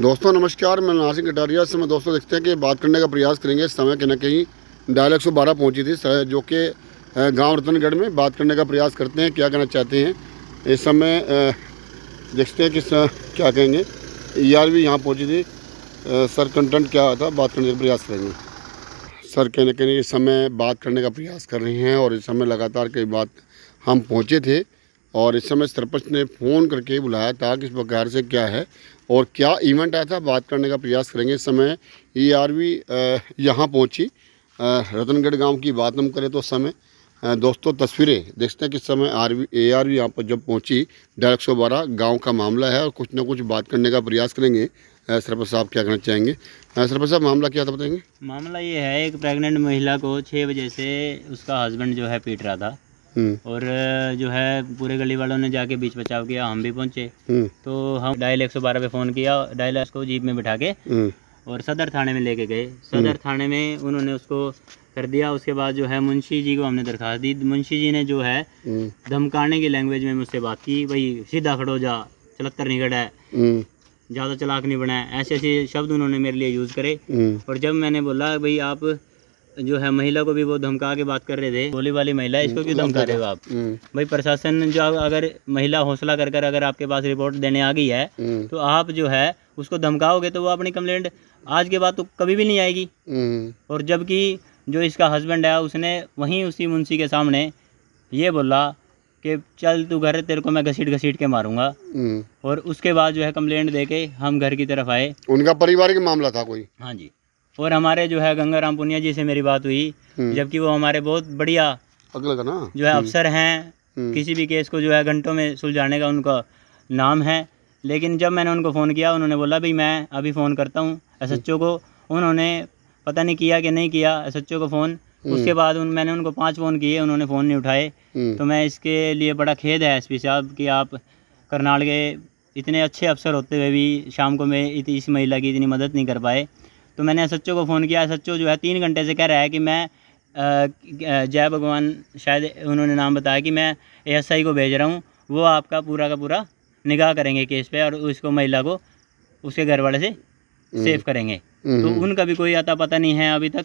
दोस्तों नमस्कार, मैं नासिक कटारिया से। मैं दोस्तों देखते हैं कि बात करने का प्रयास करेंगे। इस समय कहीं ना कहीं डायल 112 पहुंची थी, जो कि गांव रतनगढ़ में। बात करने का प्रयास करते हैं, क्या कहना चाहते हैं इस समय। देखते हैं कि क्या कहेंगे। ERV यहाँ पहुंची थी। सर कंटेंट क्या था, बात करने का प्रयास करेंगे। सर कहीं ना कहीं इस समय बात करने का प्रयास कर रहे हैं और इस समय लगातार कई बात हम पहुँचे थे और इस समय सरपंच ने फ़ोन करके बुलाया था कि इस प्रकार से क्या है और क्या इवेंट आया था, बात करने का प्रयास करेंगे। इस समय ERV यहाँ पहुँची। रतनगढ़ गांव की बात हम करें तो समय दोस्तों तस्वीरें देखते हैं कि समय ERV यहाँ पर जब पहुँची। डायल 112 गाँव का मामला है और कुछ ना कुछ बात करने का प्रयास करेंगे। सरपंच साहब क्या कहना चाहेंगे? सरपंच साहब मामला क्या था, बताएंगे? मामला ये है, एक प्रेग्नेंट महिला को 6 बजे से उसका हस्बैंड जो है पीट रहा था और जो है पूरे गली वालों ने जाके बीच बचाव किया। हम भी पहुंचे तो हम डायल 112 पे फ़ोन किया। डायल उसको जीप में बिठा के और सदर थाने में लेके गए। सदर थाने में उन्होंने उसको कर दिया। उसके बाद जो है मुंशी जी को हमने दरखास्त दी। मुंशी जी ने जो है धमकाने की लैंग्वेज में मुझसे बात की, भाई सीधा खड़ो जा, चलत्तर निकट है, ज़्यादा चालाक नहीं बना है, ऐसे ऐसे शब्द उन्होंने मेरे लिए यूज़ करे। और जब मैंने बोला भाई आप जो है महिला को भी वो धमका के बात कर रहे थे, बोली वाली महिला है, इसको क्यों धमका रहे हो आप? भाई प्रशासन जो अगर महिला हौसला कर कर अगर आपके पास रिपोर्ट देने आ गई है तो आप जो है उसको धमकाओगे तो वो अपनी कंप्लेंट आज के बाद तो कभी भी नहीं आएगी। और जबकि जो इसका हस्बैंड है उसने वहीं उसी मुंशी के सामने ये बोला कि चल तू घर, तेरे को मैं घसीट के मारूंगा। और उसके बाद जो है कंप्लेंट देके हम घर की तरफ आए। उनका पारिवारिक मामला था कोई? हाँ जी। और हमारे जो है गंगाराम पुनिया जी से मेरी बात हुई, जबकि वो हमारे बहुत बढ़िया जो है अफसर हैं। किसी भी केस को जो है घंटों में सुलझाने का उनका नाम है। लेकिन जब मैंने उनको फ़ोन किया उन्होंने बोला भाई मैं अभी फ़ोन करता हूँ SHO को। उन्होंने पता नहीं किया कि नहीं किया SHO को फ़ोन। उसके बाद मैंने उनको 5 फ़ोन किए, उन्होंने फ़ोन नहीं उठाए। तो मैं इसके लिए बड़ा खेद है SP साहब कि आप करनाल के इतने अच्छे अफसर होते हुए भी शाम को मैं इस महिला की इतनी मदद नहीं कर पाए। तो मैंने SHO को फ़ोन किया। SHO जो है 3 घंटे से कह रहा है कि मैं जय भगवान शायद उन्होंने नाम बताया कि मैं ASI को भेज रहा हूँ, वो आपका पूरा का पूरा निगाह करेंगे केस पे और उसको महिला को उसके घर वाले से सेफ करेंगे। तो उनका भी कोई आता पता नहीं है, अभी तक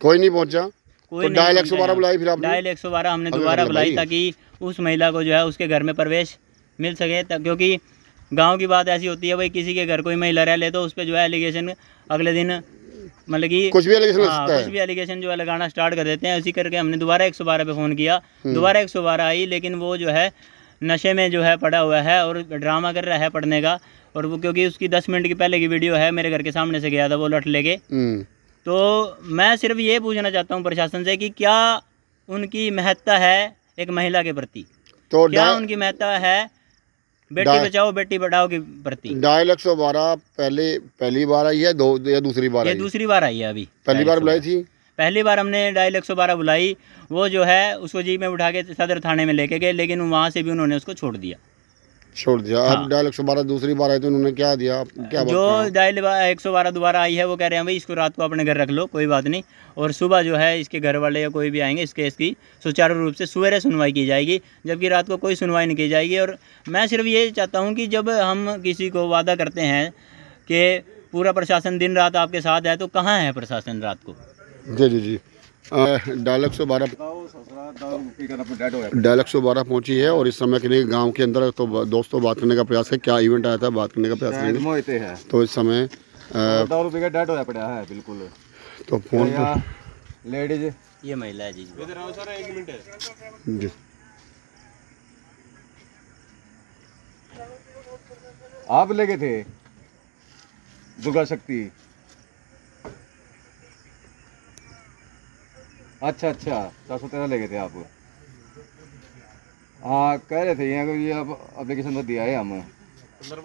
कोई नहीं पहुंचा। कोई डायल 112 बुलाई फिर आपने? डायल 112 हमने दोबारा बुलाई ताकि उस महिला को जो है उसके घर में प्रवेश मिल सके। क्योंकि गांव की बात ऐसी होती है भाई, किसी के घर कोई महिला रह ले तो उस पर जो है एलिगेशन अगले दिन मतलब कि कुछ भी एलिगेशन जो है लगाना स्टार्ट कर देते हैं। इसी करके हमने दोबारा 112 पे फ़ोन किया। दोबारा 112 आई, लेकिन वो जो है नशे में जो है पड़ा हुआ है और ड्रामा कर रहा है पढ़ने का। और वो क्योंकि उसकी 10 मिनट की पहले की वीडियो है, मेरे घर के सामने से गया था वो लठ लेके। तो मैं सिर्फ ये पूछना चाहता हूँ प्रशासन से कि क्या उनकी महत्ता है एक महिला के प्रति, तो क्या उनकी महत्ता है बेटी बचाओ बेटी पढ़ाओ के प्रति? डायल 112 पहली बार आई है या दूसरी बार? ये दूसरी बार आई है। अभी पहली बार बुलाई थी? पहली बार हमने डायल 112 बुलाई। वो जो है उसको जीप में उठा के सदर थाने में लेके गए, लेकिन वहाँ से भी उन्होंने उसको छोड़ दिया। हाँ। अब डायल 112 दूसरी बार आई तो उन्होंने क्या दिया? क्या जो डायल 112 दोबारा आई है वो कह रहे हैं भाई इसको रात को अपने घर रख लो, कोई बात नहीं, और सुबह जो है इसके घर वाले या कोई भी आएंगे इस केस की सुचारू रूप से सवेरे सुनवाई की जाएगी, जबकि रात को कोई सुनवाई नहीं की जाएगी। और मैं सिर्फ ये चाहता हूँ कि जब हम किसी को वादा करते हैं कि पूरा प्रशासन दिन रात आपके साथ है, तो कहाँ है प्रशासन रात को? जी डायल 112 पहुंची है और इस समय के गांव के अंदर। तो दोस्तों बात करने का प्रयास है, क्या इवेंट आया था, बात करने का प्रयास करेंगे। तो इस समय डेड होया पड़ा है बिल्कुल। तो फोन पर लेडीज ये महिला है जी। इधर आओ सर, 1 मिनट जी। आप ले गए थे दुर्गा शक्ति? अच्छा 413 ले गए थे आप? हाँ कह रहे थे यहाँ ये अब एप्लीकेशन तो दिया है हम सर।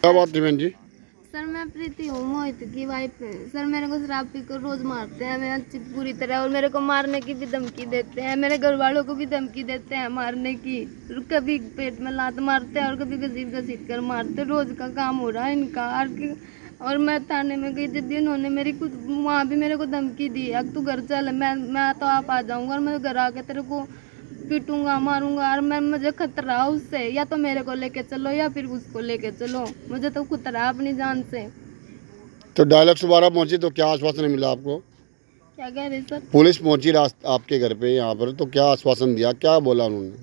क्या बात है बहन जी? सर मैं प्रीति हूँ, मोहित की वाइफ है। सर मेरे को शराब पी कर रोज मारते हैं मैं अच्छी पूरी तरह, और मेरे को मारने की भी धमकी देते हैं, मेरे घर वालों को भी धमकी देते हैं मारने की। कभी पेट में लात मारते हैं और कभी घसीट कर मारते। रोज का काम हो रहा है इनका। और मैं थाने में गई थी, उन्होंने मेरी कुछ वहाँ भी मेरे को धमकी दी, अब तू घर चल, मैं तो आप आ जाऊँगा और मैं घर आके तेरे को पीटूंगा मारूंगा, और मैं मुझे खतरा है उससे, या तो मेरे को लेके चलो या फिर उसको लेके चलो, मुझे तो खतरा है अपनी जान से। तो डायल 112 पहुंची तो क्या आश्वासन मिला आपको? क्या कह रहे सर? पुलिस पहुंची आपके घर पे यहाँ पर, तो क्या आश्वासन दिया, क्या बोला उन्होंने?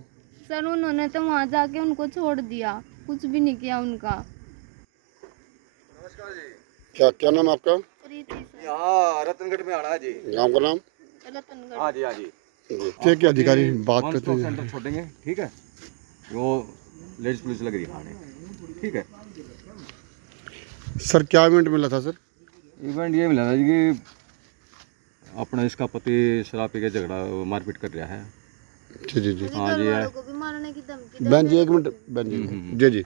सर उन्होंने तो वहाँ जाके उनको छोड़ दिया, कुछ भी नहीं किया उनका। क्या क्या नाम आपका? यहाँ रतनगढ़ में आना है जी। गाँव का नाम? रतनगढ़। हाँ जी, हाँ जी। ठीक है, अधिकारी बात वन करते स्टॉप हैं। सेंटर छोड़ेंगे, ठीक है। वो लेडीज पुलिस लग रही है खाने, ठीक है। सर क्या इवेंट मिला था सर? इवेंट ये मिला था जी कि अपना इसका पति शराब पी के झगड़ा मारपीट कर रहा है। जी जी जी। हाँ जी है। को भी मारने की धमकी बहन जी एक मिनट, बहन जी जी जी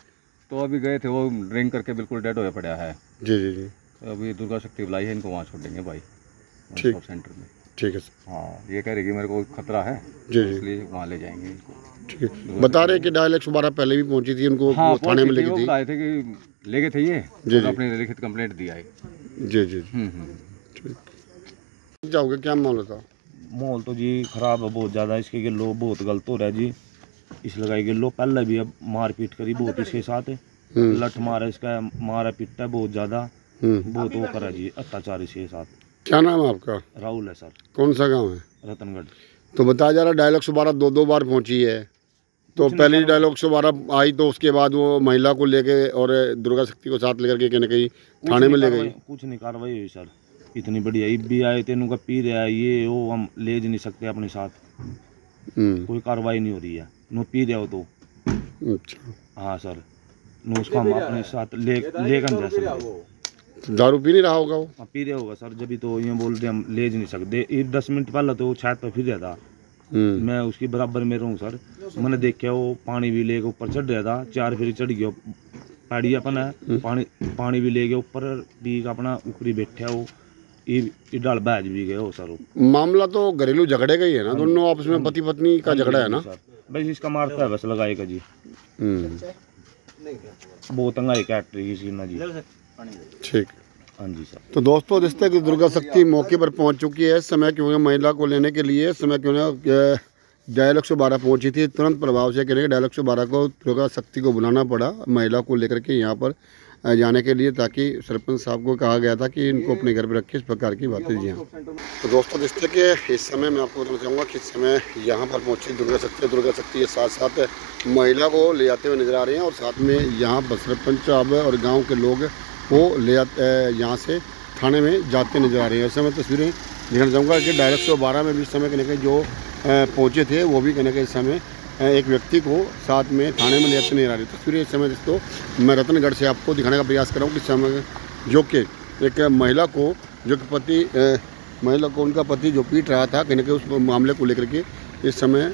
तो अभी गए थे, वो ड्रिंक करके बिल्कुल डेड होया पड़ा है। जी जी जी। तो अभी दुर्गा शक्ति बुलाई है, इनको वहाँ छोड़ेंगे भाई, वन ठीक। स्टॉप सेंटर में। ठीक है सर। हाँ, ये कह रही कि मेरे को खतरा है, जी जी इसलिए वहाँ ले जाएंगे इनको। ठीक है। बता रहे कि डायल 112 पहले भी पहुंची थी, उनको हाँ, थाने में लेके वो थी। बताए थे कि ले गए थे ये, जी, और जी। अपनी लिखित कंप्लेंट दिया है। जी जी जी। जाओगे, क्या मामला था? माहौल तो जी खराब है बहुत ज़्यादा, इसके गिलो बहुत गलत हो रहा है जी। इस लगाई गिलो पहले भी अब मारपीट करी बहुत इसके साथ, लठ मारा इसका, मारा पीटा बहुत ज़्यादा, बहुत वो करा जी अत्याचार इसके साथ। क्या नाम है आपका? राहुल है सर, कौन सा गांव है? रतनगढ़। तो बताया जा रहा डायल 112 दो बार पहुंची है। तो पहली डायल 112 आई, तो उसके बाद वो महिला को लेके और दुर्गा शक्ति को साथ लेकर के कहीं ना कहीं थाने में ले गई। कुछ नहीं कार्रवाई हुई सर, इतनी बढ़िया इब भी आए तेनों का पी रहा है ये वो, हम ले नहीं सकते अपने साथ, कोई कार्रवाई नहीं हो रही है। नो पी रहे हो तो अच्छा। हाँ सर, नो उसको हम अपने साथ लेकर जा सकते। दारू पी नहीं रहा होगा वो? हाँ पी रहा होगा सर, जब भी तो ये बोल रहे हम ले नहीं सकते। 10 मिनट पहले तो वो छत पर फिर रहा था, मैं उसकी बराबर में रहूँ सर। मैंने देखा वो पानी भी लेके ऊपर चढ़ रहा था, 4 फेरी चढ़ गया पैड़ी अपन है, पानी भी ले गया ऊपर भी अपना ऊपरी बैठा वो, ये डाल बैज भी गए हो सर। वो मामला तो घरेलू झगड़े का ही है ना, दोनों आपस में पति पत्नी का झगड़ा है ना सर, बस इसका मारता है बस लगाएगा जी। बहुत तंगाई काट रही है ना जी। ठीक। हाँ जी सर। तो दोस्तों जिस तरह की दुर्गा शक्ति मौके पर पहुंच चुकी है, समय क्यों है महिला को लेने के लिए, समय क्यों है डायल 112 पहुंची थी, तुरंत प्रभाव से करेंगे डायल 112 को दुर्गा शक्ति को बुलाना पड़ा महिला को लेकर के यहाँ पर जाने के लिए, ताकि सरपंच साहब को कहा गया था कि इनको अपने घर पर रखे, इस प्रकार की बातें जी। तो दोस्तों जिस तरह के इस समय मैं आपको बताना चाहूँगा कि इस समय यहाँ पर पहुँची दुर्गा शक्ति के साथ साथ महिला को ले जाते हुए नजर आ रहे हैं, और साथ में यहाँ पर सरपंच साहब और गाँव के लोग वो ले यहाँ से थाने में जाते नजर आ रहे हैं। ऐसे में तस्वीरें दिखाना चाहूँगा कि डायल 112 में भी इस समय कहीं जो पहुँचे थे, वो भी कहीं इस समय एक व्यक्ति को साथ में थाने में ले जाते नजर आ रही तस्वीरें इस समय दोस्तों मैं रतनगढ़ से आपको दिखाने का प्रयास कर रहा हूँ कि इस समय जो कि एक महिला को जो कि महिला को उनका पति जो पीट रहा था, कहीं उस मामले को लेकर के इस समय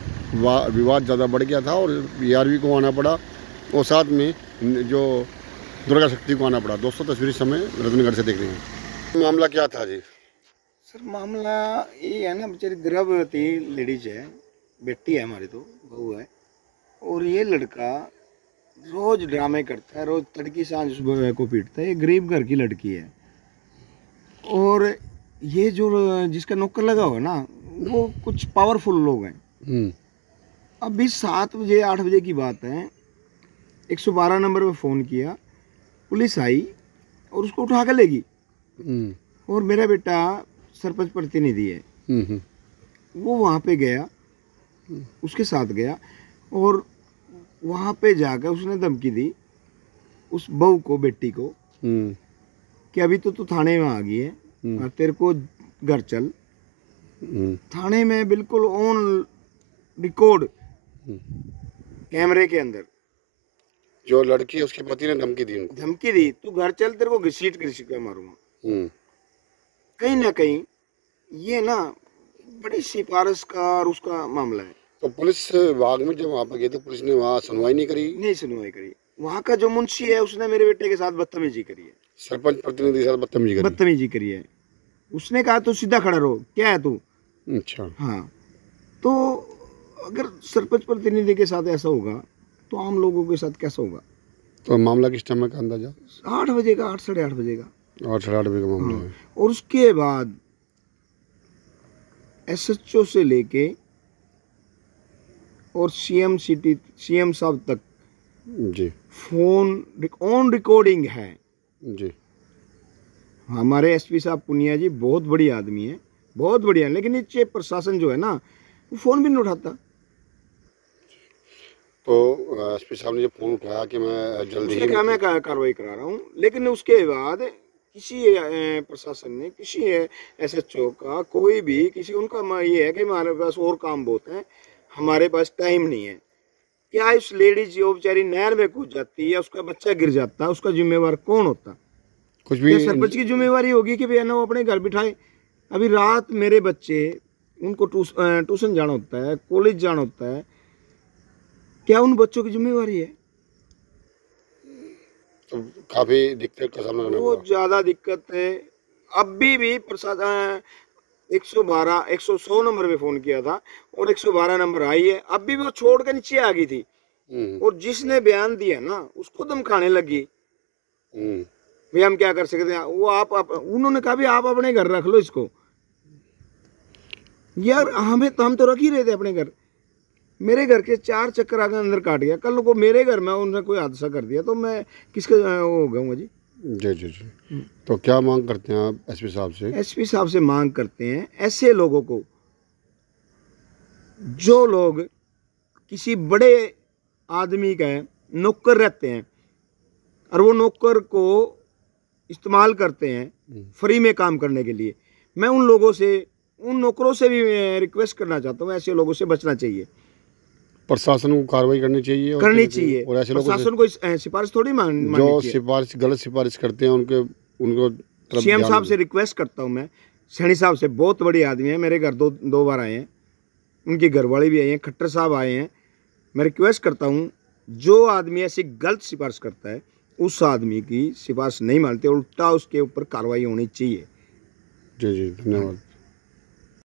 विवाद ज़्यादा बढ़ गया था और PRV को आना पड़ा, और साथ में जो दुर्गा शक्ति को आना पड़ा। दोस्तों तस्वीर समय रतनगढ़ से देख रहे हैं। मामला क्या था जी? सर मामला ये है ना, बेचारी गर्भवती लेडीज है, बेटी है हमारी, तो बहू है, और ये लड़का रोज ड्रामे करता है, रोज तड़की सांझ सुबह को पीटता है। ये गरीब घर की लड़की है, और ये जो जिसका नौकर लगा हुआ है ना, वो कुछ पावरफुल लोग हैं। अभी 7 बजे 8 बजे की बात है, 112 नंबर पे फ़ोन किया, पुलिस आई और उसको उठा कर ले गई। और मेरा बेटा सरपंच प्रतिनिधि है, वो वहाँ पे गया, उसके साथ गया, और वहाँ पे जाकर उसने धमकी दी उस बहू को, बेटी को, कि अभी तो तू थाने में आ गई है और तेरे को घर चल। थाने में बिल्कुल ऑन रिकॉर्ड कैमरे के अंदर जो लड़की है उसके पति ने धमकी दी उनको, धमकी दी, तू घर चल, तेरे को घसीट के मारूंगा। कहीं ना कहीं ये ना बड़ी सिफारिश का और उसका मामला है। तो पुलिस विभाग में जब वहाँ पर गए तो पुलिस ने वहाँ सुनवाई नहीं करी? नहीं सुनवाई करी। वहाँ का जो मुंशी है उसने मेरे बेटे के साथ बदतमीजी करी है, सरपंच प्रतिनिधि के साथ बदतमीजी करी है। उसने कहा तू सीधा खड़ा रहो, क्या है तू? अच्छा। हाँ, तो अगर सरपंच प्रतिनिधि के साथ ऐसा होगा तो आम लोगों के साथ कैसा होगा? तो मामला किस टाइम का अंदाजा? 8 बजे का, 8 साढ़े 8 बजे का, 8 साढ़े 8 बजे का मामला है। और उसके बाद SHO से लेके और सीएम साहब तक जी फोन ऑन रिकॉर्डिंग है जी। हमारे एसपी साहब पुनिया जी बहुत बड़ी आदमी है, बहुत बढ़िया, लेकिन नीचे प्रशासन जो है ना वो फ़ोन भी नहीं उठाता। तो एसपी साहब ने जो फ़ोन उठाया कि मैं जल्दी ही मैं कार्रवाई करा रहा हूँ, लेकिन उसके बाद किसी प्रशासन ने, किसी एसएचओ का, कोई भी किसी, उनका ये है कि हमारे पास और काम बहुत है, हमारे पास टाइम नहीं है। क्या इस लेडीज जो बेचारी नहर में कूद जाती है, उसका बच्चा गिर जाता है, उसका जिम्मेवार कौन होता? कुछ भी सरपंच की जिम्मेवारी होगी कि भैया ना वो अपने घर बिठाए। अभी रात मेरे बच्चे, उनको ट्यूशन जाना होता है, कॉलेज जाना होता है, क्या उन बच्चों की जिम्मेवारी है? तो काफ़ी दिक्कत का सामना करना बहुत पड़ा। ज़्यादा दिक्कत है। अभी भी प्रशासन 112 100 नंबर पे फ़ोन किया था और 112 नंबर आई है, अभी भी वो छोड़ के नीचे आ गई थी। और जिसने बयान दिया ना उसको दम खाने लगी, भैया हम क्या कर सकते हैं। वो आप उन्होंने कहा भी आप अपने घर रख लो इसको। यार हम तो रख ही रहे थे अपने घर। मेरे घर के 4 चक्कर आगे अंदर काट गया, कल को मेरे घर में उन्होंने कोई हादसा कर दिया तो मैं किसके वो हो गऊंगा जी। जी जी जी। तो क्या मांग करते हैं आप एसपी साहब से? एसपी साहब से मांग करते हैं ऐसे लोगों को, जो लोग किसी बड़े आदमी का नौकर रहते हैं और वो नौकर को इस्तेमाल करते हैं फ्री में काम करने के लिए, मैं उन लोगों से, उन नौकरों से भी रिक्वेस्ट करना चाहता हूँ, ऐसे लोगों से बचना चाहिए। प्रशासन को कार्रवाई करनी चाहिए और ऐसे लोगों प्रशासन को सिफारिश थोड़ी मांगनी जो चाहिए। गलत सिफारिश करते हैं उनको सीएम साहब से रिक्वेस्ट करता हूँ मैं, सैनी साहब से, बहुत बड़ी आदमी है, मेरे घर दो बार आए हैं, उनकी घरवाली भी आई हैं, खट्टर साहब आए हैं। मैं रिक्वेस्ट करता हूँ जो आदमी ऐसी गलत सिफारिश करता है उस आदमी की सिफारिश नहीं मानते, उल्टा उसके ऊपर कार्रवाई होनी चाहिए। जी जी, धन्यवाद।